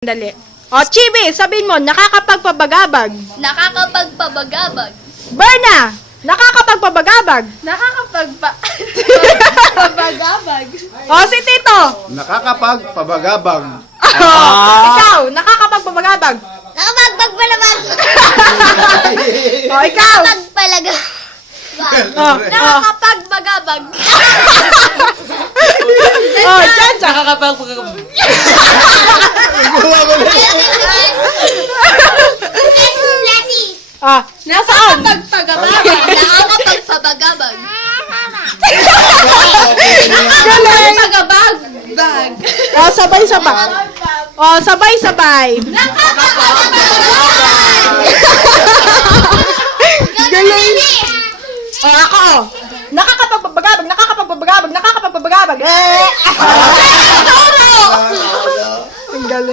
Dali. O, Chibi, sabihin mo, nakakapagpabagabag. Nakakapagpabagabag. Berna, nakakapagpabagabag. Pabagabag. O, si Tito. Nakakapagpabagabag. Ikaw, nakakapagpabagabag. Nakapagpagpalabag. O, ikaw. Pagpalaga. Nakakapagbagabag. Nakakapagpagabag. O, Chacha. Nakakapagpagabag. Nasaan? Nakakapagpabagabag. Galing. Nakakapagpabag. O, sabay-sabay. O, sabay-sabay. Galing. O, ako. Nakakapagpabagabag, nakakapagpabagabag, nakakapagpabagabag. Ang galing.